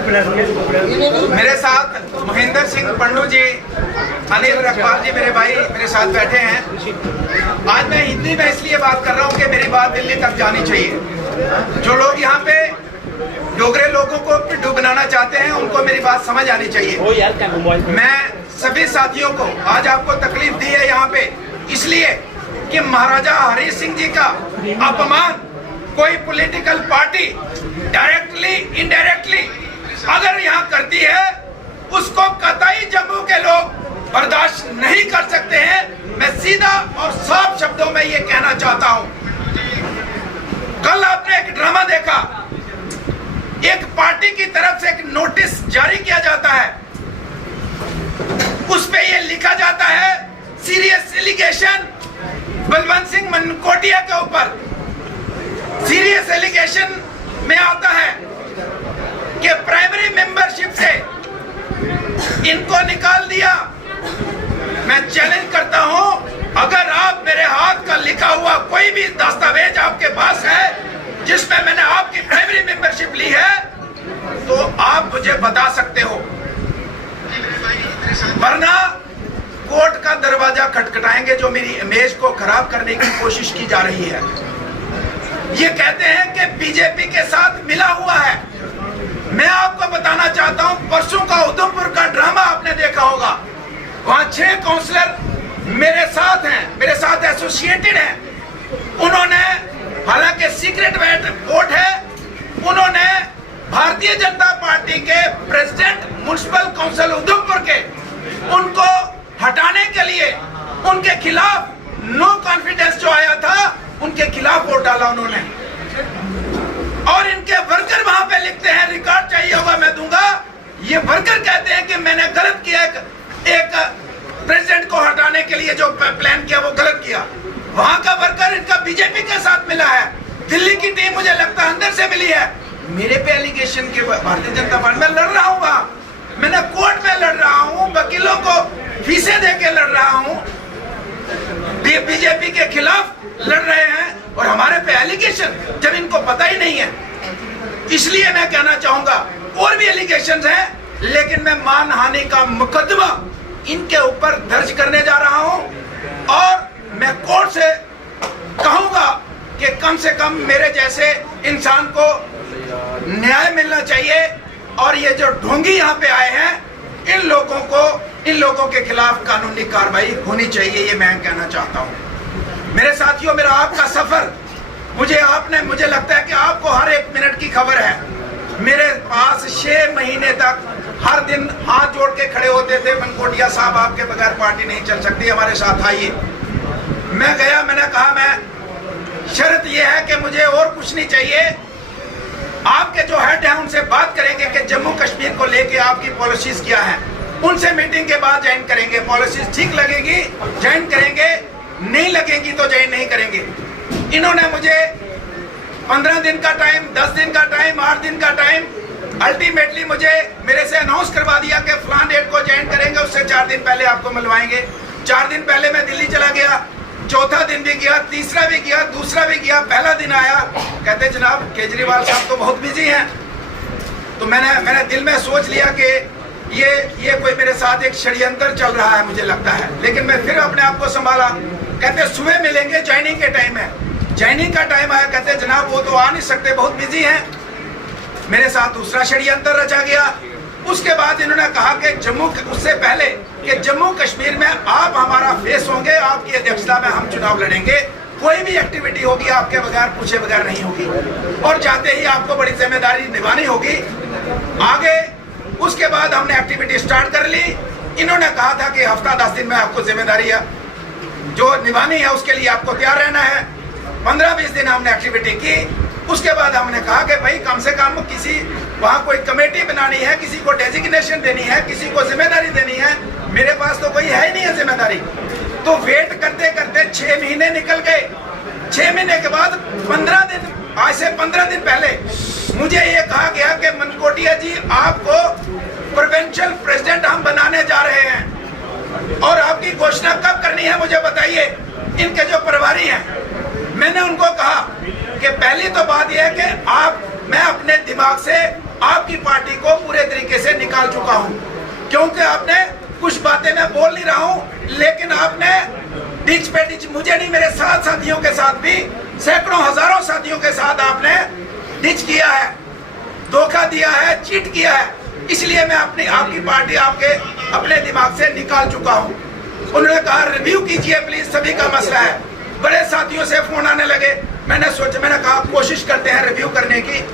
मेरे साथ महेंद्र सिंह पंडू जी, अनिल रखपाल जी मेरे भाई मेरे साथ बैठे हैं। आज मैं हिंदी में इसलिए बात कर रहा हूँ कि मेरी बात दिल्ली तक जानी चाहिए। जो लोग यहाँ पे डोगरे लोगों को पिड्डू बनाना चाहते हैं उनको मेरी बात समझ आनी चाहिए। मैं सभी साथियों को आज आपको तकलीफ दी है यहाँ पे इसलिए कि महाराजा हरि सिंह जी का अपमान कोई पॉलिटिकल पार्टी डायरेक्टली इनडायरेक्टली अगर यहाँ करती है उसको कतई जम्मू के लोग बर्दाश्त नहीं कर सकते हैं। मैं सीधा और साफ शब्दों में ये कहना चाहता हूँ। कल आपने एक ड्रामा देखा, एक पार्टी की तरफ से एक नोटिस जारी किया जाता है, उस पे ये लिखा जाता है सीरियस एलिगेशन बलवंत सिंह मनकोटिया के ऊपर। सीरियस एलिगेशन में आता है कि प्राइमरी मेंबरशिप से इनको निकाल दिया। मैं चैलेंज करता हूं, अगर आप मेरे हाथ का लिखा हुआ कोई भी दस्तावेज आपके पास है जिसमें मैंने आपकी प्राइमरी मेंबरशिप ली है तो आप मुझे बता सकते हो, वरना कोर्ट का दरवाजा खटखटाएंगे जो मेरी इमेज को खराब करने की कोशिश की जा रही है। ये कहते हैं कि बीजेपी के साथ मिला हुआ है। मैं आपको बताना चाहता हूं, परसों का उधमपुर का ड्रामा आपने देखा होगा। वहां 6 काउंसलर मेरे साथ हैं, मेरे साथ एसोसिएटेड हैं। उन्होंने, हालांकि सीक्रेट वोट है, उन्होंने भारतीय जनता पार्टी के प्रेसिडेंट म्युनिसिपल काउंसिल उधमपुर के उनको हटाने के लिए उनके खिलाफ नो कॉन्फिडेंस जो आया था उनके खिलाफ वोट डाला उन्होंने। और इनके वर्कर वहां पे लिखते हैं, रिकॉर्ड चाहिए होगा मैं दूंगा, ये वर्कर कहते हैं कि मैंने गलत किया, एक प्रेसिडेंट को हटाने के लिए जो प्लान किया वो गलत किया। वहां का वर्कर इनका बीजेपी के साथ मिला है। दिल्ली की टीम मुझे लगता है अंदर से मिली है। मेरे पे एलिगेशन के भारतीय जनता पार्टी में लड़ रहा हूँ, वहां मैंने कोर्ट में लड़ रहा हूँ, वकीलों को फीसें दे के लड़ रहा हूँ, बीजेपी के खिलाफ लड़ रहे हैं और हमारे पे एलिगेशन जब इनको पता ही नहीं है। इसलिए मैं कहना चाहूंगा और भी एलिगेशंस हैं, लेकिन मैं मानहानि का मुकदमा इनके ऊपर दर्ज करने जा रहा हूं और मैं कोर्ट से कहूंगा कि कम से कम मेरे जैसे इंसान को न्याय मिलना चाहिए। और ये जो ढोंगी यहाँ पे आए हैं इन लोगों के खिलाफ कानूनी कार्रवाई होनी चाहिए, ये मैं कहना चाहता हूँ। मेरे साथियों, मेरा आपका सफर, मुझे लगता है कि आपको हर एक मिनट की खबर है। मेरे पास 6 महीने तक हर दिन हाथ जोड़ के खड़े होते थे, मनकोटिया साहब आपके बगैर पार्टी नहीं चल सकती, हमारे साथ आइए। मैं गया, मैंने कहा मैं शर्त यह है कि मुझे और कुछ नहीं चाहिए, आपके जो हेड है उनसे बात करेंगे कि जम्मू कश्मीर को लेके आपकी पॉलिसीज क्या है, उनसे मीटिंग के बाद ज्वाइन करेंगे। पॉलिसीज ठीक लगेगी ज्वाइन करेंगे, नहीं लगेगी तो ज्वाइन नहीं करेंगे। इन्होंने मुझे 15 दिन का टाइम, 10 दिन का टाइम, 8 दिन का टाइम, अल्टीमेटली मुझे मेरे से अनाउंस करवा दिया कि फलान डेट को ज्वाइन करेंगे, उससे 4 दिन पहले आपको मिलवाएंगे। 4 दिन पहले मैं दिल्ली चला गया, चौथा दिन भी गया, तीसरा भी गया, दूसरा भी गया। पहला दिन आया, कहते जनाब केजरीवाल साहब तो बहुत बिजी हैं। तो मैंने दिल में सोच लिया कि ये कोई मेरे साथ एक षड्यंत्र चल रहा है मुझे लगता है, लेकिन मैं फिर अपने आप को संभाला। कहते सुबह मिलेंगे, ज्वाइनिंग के टाइम है। ज्वाइनिंग का टाइम आया, कहते जनाब वो तो आ नहीं सकते, बहुत बिजी हैं। मेरे साथ दूसरा षड्यंत्र रचा गया। उसके बाद इन्होंने कहा कि उससे पहले कि जम्मू कश्मीर में आप हमारा फेस होंगे, आपकी अध्यक्षता में हम चुनाव लड़ेंगे, कोई भी एक्टिविटी होगी आपके बगैर पूछे बगैर नहीं होगी और जाते ही आपको बड़ी जिम्मेदारी निभानी होगी आगे। उसके बाद हमने एक्टिविटी स्टार्ट कर ली। इन्होंने कहा था कि हफ्ता 10 दिन में आपको जिम्मेदारी है जो निभानी है उसके लिए आपको तैयार रहना है। 15-20 दिन हमने एक्टिविटी की। उसके बाद हमने कहा कि भाई कम से कम किसी वहाँ कोई कमेटी बनानी है, किसी को डेजिग्नेशन देनी है, किसी को जिम्मेदारी देनी है। मेरे पास तो कोई है ही नहीं है जिम्मेदारी। तो वेट करते करते 6 महीने निकल गए। 6 महीने के बाद 15 दिन, आज से 15 दिन पहले मुझे ये कहा गया कि मनकोटिया जी आपको प्रोविंशियल प्रेसिडेंट हम बनाने जा रहे हैं और आपकी घोषणा कब करनी है मुझे बताइए। इनके जो प्रभारी हैं, मैंने उनको कहा कि पहली तो बात यह है कि मैं अपने दिमाग से आपकी पार्टी को पूरे तरीके से निकाल चुका हूं, क्योंकि आपने कुछ बातें मैं बोल नहीं रहा हूं, लेकिन आपने डिच पे डिच, मुझे नहीं मेरे साथ साथियों के साथ भी, सैकड़ों हजारों साथियों के साथ आपने डिच किया है, धोखा दिया है, चीट किया है। इसलिए मैं आपकी पार्टी आपके अपने दिमाग से निकाल चुका हूं। उन्होंने कहा रिव्यू कीजिए प्लीज, सभी का मसला है। बड़े साथियों से फोन आने लगे, मैंने कहा कोशिश करते हैं रिव्यू करने की,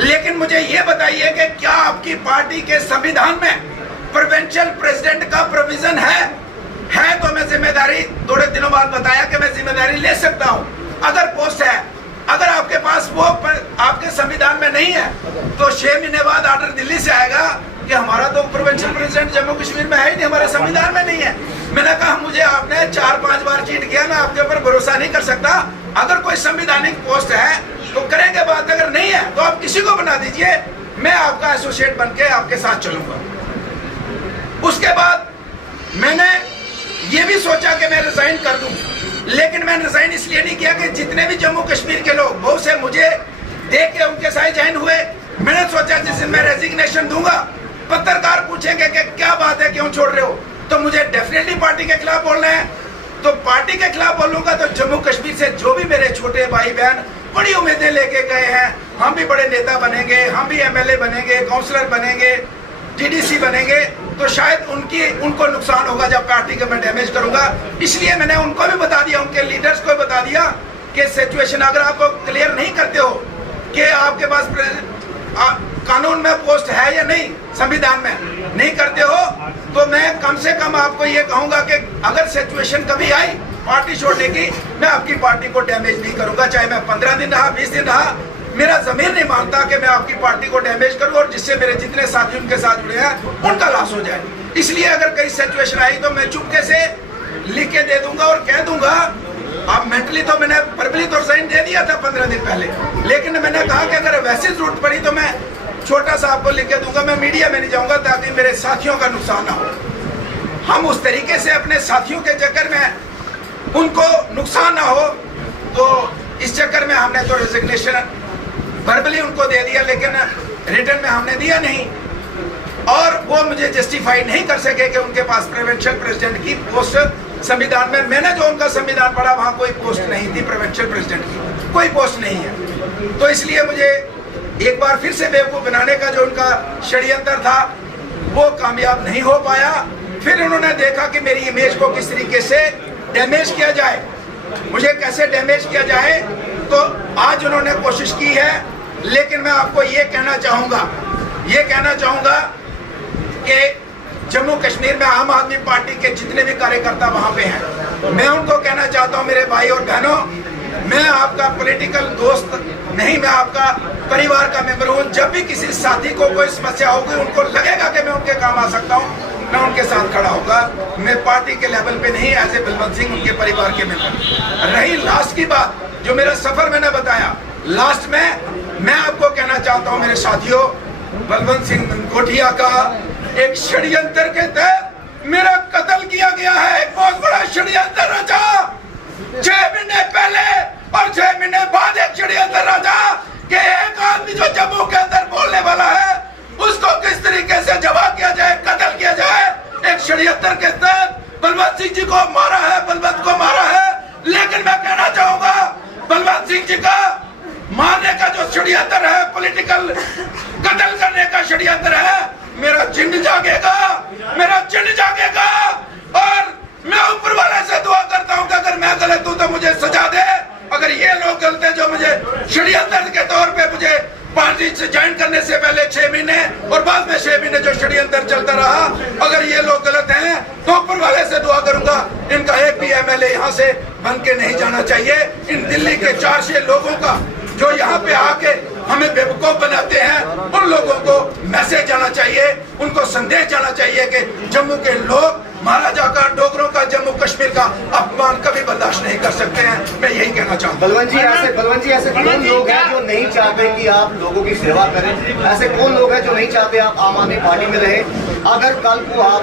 लेकिन मुझे ये बताइए कि क्या आपकी पार्टी के संविधान में प्रोविंशियल प्रेसिडेंट का प्रोविजन है तो मैं जिम्मेदारी, थोड़े दिनों बाद बताया कि मैं जिम्मेदारी ले सकता हूं अगर पोस्ट है। अगर आपके पास वो आपके संविधान में नहीं है तो 6 महीने बाद ऑर्डर दिल्ली से आएगा कि हमारा तो प्रोविंशियल प्रेसिडेंट जम्मू कश्मीर में है ही नहीं, हमारे संविधान में नहीं है। मैंने कहा मुझे आपने 4-5 बार चीट किया, मैं आपके ऊपर भरोसा नहीं कर सकता। अगर कोई संविधानिक पोस्ट है तो करेंगे बात, अगर नहीं है तो आप किसी को बना दीजिए, मैं आपका एसोसिएट बन के आपके साथ चलूंगा। उसके बाद मैंने ये भी सोचा कि मैं रिजाइन कर दूं, लेकिन मैंने रिजाइन इसलिए नहीं किया कि जितने भी जम्मू कश्मीर के लोग बहुत से मुझे देख के उनके साथ ज्वाइन हुए, मैंने सोचा जिस दिन मैं रेजिग्नेशन दूंगा पत्रकार पूछेंगे कि क्या बात है, क्यों छोड़ रहे हो, तो मुझे डेफिनेटली पार्टी के खिलाफ बोलना है। तो पार्टी के खिलाफ बोलूंगा तो जम्मू कश्मीर से जो भी मेरे छोटे भाई बहन बड़ी उम्मीदें लेके गए हैं, हम भी बड़े नेता बनेंगे, हम भी एमएलए बनेंगे, काउंसलर बनेंगे, डीडीसी बनेंगे, तो शायद उनको नुकसान होगा जब पार्टी का मैं डैमेज करूंगा। इसलिए मैंने उनको भी बता दिया, उनके लीडर्स को बता दिया कि सिचुएशन अगर आपको क्लियर नहीं करते हो कि आपके पास कानून में पोस्ट है या नहीं, संविधान में नहीं करते हो, तो मैं कम से कम आपको ये कहूंगा कि अगर सिचुएशन कभी आई पार्टी छोड़ने की, मैं आपकी पार्टी को डैमेज नहीं करूंगा, चाहे मैं 15 दिन रहा, 20 दिन रहा, मेरा जमीर नहीं मानता कि मैं आपकी पार्टी को डैमेज करूं और जिससे मेरे जितने साथी उनके साथ जुड़े हैं उनका लॉस हो जाए। इसलिए अगर कहीं सिचुएशन आई तो मैं चुपके से लिख के दे दूंगा और कह दूंगा। अब मेंटली तो मैंने वर्बली तो रिजाइन दे दिया था 15 दिन पहले, लेकिन मैंने कहा कि अगर वैसी जरूरत पड़ी तो मैं छोटा सा आपको लिख के दूंगा, मैं मीडिया में नहीं जाऊंगा ताकि मेरे साथियों का नुकसान ना हो। हम उस तरीके से अपने साथियों के चक्कर में उनको नुकसान ना हो, तो इस चक्कर में हमने तो रेजिग्नेशन वर्बली उनको दे दिया, लेकिन रिटर्न में हमने दिया नहीं, और वो मुझे जस्टिफाई नहीं कर सके कि उनके पास प्रोविंशियल प्रेसिडेंट की पोस्ट संविधान में, मैंने जो उनका संविधान पढ़ा वहां कोई पोस्ट नहीं थी प्रोविंशियल प्रेसिडेंट की, कोई पोस्ट नहीं है। तो इसलिए मुझे एक बार फिर से बेवकूफ बनाने का जो उनका षड्यंत्र था वो कामयाब नहीं हो पाया। फिर उन्होंने देखा कि मेरी इमेज को किस तरीके से डैमेज किया जाए, मुझे कैसे डैमेज किया जाए, तो आज उन्होंने कोशिश की है। लेकिन मैं आपको ये कहना चाहूंगा कि जम्मू कश्मीर में आम आदमी पार्टी के जितने भी कार्यकर्ता वहां पे हैं, मैं उनको कहना चाहता हूं, मेरे भाई और बहनों, मैं आपका पॉलिटिकल दोस्त नहीं, मैं आपका परिवार का मेंबर हूं। जब भी किसी साथी को कोई समस्या होगी, उनको लगेगा कि मैं उनके काम आ सकता हूं, मैं उनके साथ खड़ा होगा। मैं पार्टी के लेवल पे नहीं, एज ए बलवंत सिंह उनके परिवार के मेंबर। रही लास्ट की बात, जो मेरा सफर मैंने बताया, लास्ट में मैं आपको कहना चाहता हूं मेरे साथियों, बलवंत सिंह कोठिया का एक षड्यंत्र के तहत मेरा कत्ल किया गया है। एक बहुत बड़ा षड्यंत्र रचा, 6 महीने पहले और 6 महीने बाद एक षड्यंत्र रचा कि एक आदमी जो जम्मू के अंदर बोलने वाला है उसको किस तरीके से जवाब किया जाए, कत्ल किया जाए। एक षड्यंत्र के तहत बलवंत सिंह जी को मारा है, बलवंत को मारा है। लेकिन मैं कहना चाहूंगा बलवंत सिंह जी का मारने का जो षड्यंत्र है, पॉलिटिकल कत्ल करने का षड्यंत्र है, मेरा चिन्ह जागेगा, मेरा चिन्ह जागेगा। और मैं ऊपर वाले से दुआ करता हूं कि अगर मैं गलत हूं तो मुझे सजा दे। अगर ये लोग गलत हैं जो मुझे षड्यंत्र के तौर पे मुझे पार्टी से ज्वाइन करने से पहले 6 महीने और बाद में 6 महीने जो षड्यंत्र चलता रहा, अगर ये लोग गलत हैं तो ऊपर वाले से दुआ करूंगा इनका एक भी एमएलए यहाँ से बन के नहीं जाना चाहिए। इन दिल्ली के 400 लोगों का जो यहाँ पे आके हमें बेवकूफ बनाते हैं, उन लोगों को मैसेज जाना चाहिए, उनको संदेश जाना चाहिए कि जम्मू के लोग महाराजा का, डोगरों का, जम्मू कश्मीर का अपमान कभी बर्दाश्त नहीं कर सकते हैं। मैं यही कहना चाहूँ। बलवंत जी ऐसे कौन लोग हैं जो नहीं चाहते कि आप लोगों की सेवा करें? ऐसे कौन लोग हैं जो नहीं चाहते आप आम आदमी पार्टी में रहे? अगर कल को आप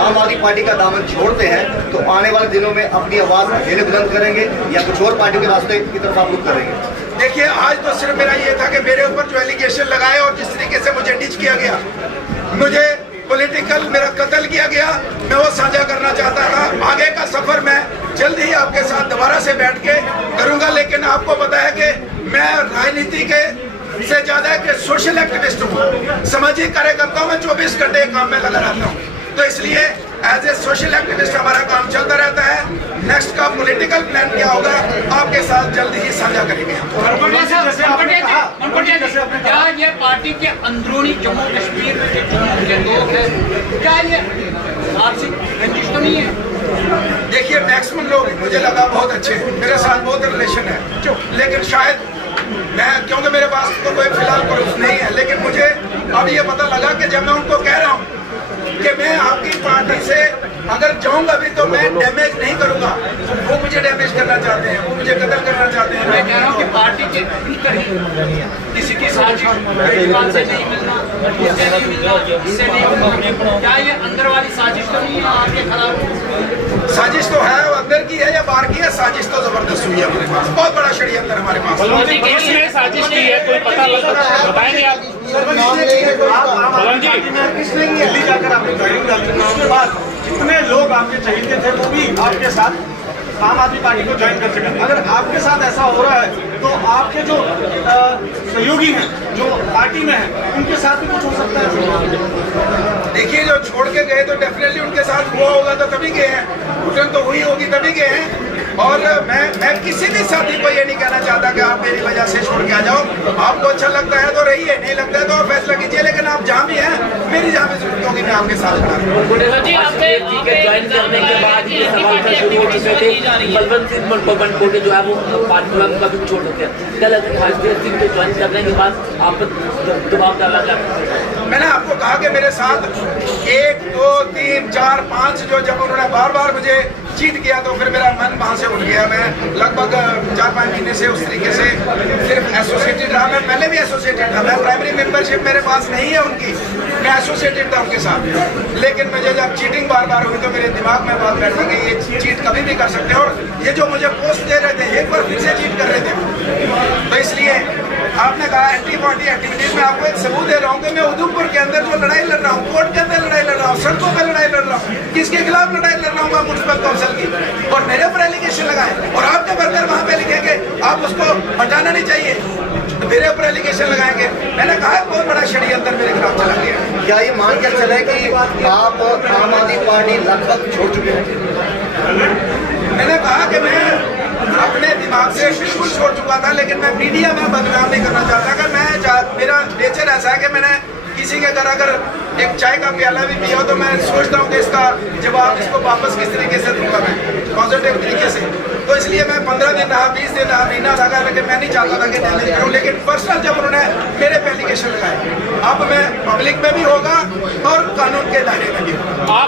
आम आदमी पार्टी का दामन छोड़ते हैं तो आने वाले दिनों में अपनी आवाज अकेले बुलंद करेंगे या कुछ और पार्टी के रास्ते की तरफ आप रुख करेंगे? देखिए, आज तो सिर्फ मेरा ये था कि मेरे ऊपर जो एलिगेशन लगाए और जिस तरीके से मुझे डिच किया गया, मुझे पॉलिटिकल मेरा कत्ल किया गया, मैं वो साझा करना चाहता था। आगे का सफर मैं जल्द ही आपके साथ दोबारा से बैठ के करूंगा, लेकिन आपको पता है कि मैं राजनीति के से ज्यादा कि सोशल एक्टिविस्ट हूँ, सामाजिक कार्यकर्ता हूँ। मैं 24 घंटे काम में लगा रहता हूँ, तो इसलिए एज ए सोशल एक्टिविस्ट हमारा काम चलता रहता है। नेक्स्ट का पॉलिटिकल प्लान क्या होगा आपके साथ जल्द ही साझा करेंगे। क्या ये पार्टी के अंदरूनी जम्मू कश्मीर के लोग हैं, क्या ये आपसी रंजिश तो नहीं है? देखिए, मैक्सिमम लोग मुझे लगा बहुत अच्छे हैं, मेरे साथ बहुत रिलेशन है, लेकिन शायद मैं, क्योंकि मेरे पास तो कोई फिलहाल प्रूफ नहीं है, लेकिन मुझे अब ये पता लगा कि जब मैं उनको कह रहा हूँ कि मैं आपकी पार्टी से अगर जाऊंगा भी तो मैं डैमेज नहीं करूंगा, वो मुझे डैमेज करना चाहते हैं, वो मुझे कत्ल करना चाहते हैं। मैं कह रहा हूँ कि पार्टी के भीतर ही किसी की साजिश, केजरीवाल से नहीं मिलना, उससे नहीं मिलना, इससे नहीं मिलना, क्या ये अंदर वाली साजिश तो नहीं है आपके खिलाफ? साजिश तो है, वो अंदर की है या बाहर की है, साजिश तो जबरदस्त हुई है हमारे पास, बहुत बड़ा षड्यंत्र हमारे पास। किसने साजिश की है, कोई पता बताएंगे आप? दिल्ली जाकर आपने ज्वाइनिंग डाली, उसके बाद जितने लोग आपके चहेते थे वो भी आपके साथ आम आदमी पार्टी को ज्वाइन कर सके। अगर आपके साथ ऐसा हो रहा है तो आपके जो सहयोगी हैं, जो पार्टी में हैं, उनके साथ भी कुछ हो सकता है। देखिए, जो छोड़ के गए तो डेफिनेटली उनके साथ हुआ होगा, तो तभी गए हैं, घुटन तो हुई होगी तभी गए हैं। और मैं किसी भी साथी को ये नहीं कहना चाहता कि आप मेरी वजह से छोड़ के आ जाओ। आपको अच्छा लगता है तो रहिए, नहीं लगता है तो फैसला कीजिए, लेकिन आप जहाँ भी हैं, मेरी जहाँ भी जरूरत होगी मैं आपके साथ खड़ा रहूंगा। ज्वाइन करने के बाद ये सवाल था शुरू हो चुके थे, बलवंत सिंह बनकोटे जो है वो पार्टी में कभी छोड़ देते हैं, क्या लगता है हरदेव सिंह को ज्वाइन करने के बाद आप दबाव डाला जाता है? मैंने आपको कहा कि मेरे साथ 1, 2, 3, 4, 5 जो जब उन्होंने बार बार मुझे चीट किया तो फिर मेरा मन वहाँ से उठ गया। मैं लगभग 4-5 महीने से उस तरीके से सिर्फ एसोसिएटेड रहा। मैं पहले भी एसोसिएटेड था, मैं प्राइमरी मेंबरशिप मेरे पास नहीं है उनकी, मैं एसोसिएटेड था उनके साथ। लेकिन मुझे जब चीटिंग बार बार हुई तो मेरे दिमाग में बात बैठी कि ये चीट कभी भी कर सकते हैं, और ये जो मुझे पोस्ट दे रहे थे एक बार फिर से चीट कर रहे थे। तो इसलिए आपने कहा एंटी पार्टी एक्टिविटीज में आपको एक सबूत दे रहा हूँ कि मैं उधमपुर के अंदर जो लड़ाई लड़ रहा हूँ, कोर्ट के अंदर लड़ाई लड़ रहा हूँ, सड़कों पर लड़ाई लड़ रहा हूँ, किसके खिलाफ लड़ाई लड़ रहा हूँ? म्युनिसिपल काउंसिल की, और मेरे ऊपर एलिगेशन लगाए, और आपके वर्कर वहाँ पे लिखेंगे आप उसको हटाना नहीं चाहिए, तो मेरे ऊपर एलिगेशन लगाएंगे। मैंने कहा बहुत बड़ा षड्यंत्र मेरे खिलाफ चला गया। क्या ये मान कर चले कि आप आम आदमी पार्टी लगभग छोड़ चुके हैं? मैंने कहा कि मैं अपने दिमाग से बिल्कुल छोड़ चुका था, लेकिन मैं मीडिया में बदनाम नहीं करना चाहता। अगर मैं, मेरा नेचर ऐसा है कि मैंने किसी के घर अगर एक चाय का प्याला भी पिया हो तो मैं सोचता हूँ कि इसका जवाब इसको वापस किस तरीके से दूंगा, मैं पॉजिटिव तरीके से। तो इसलिए मैं 15 दिन रहा, 20 दिन रहा, महीना लगा, लेकिन मैं नहीं चाहता था कि डैमेज करूँ। लेकिन पर्सनल जब उन्होंने मेरे पे एलिगेशन लगाए, अब मैं पब्लिक में भी होगा और कानून के दायरे में भी होगा।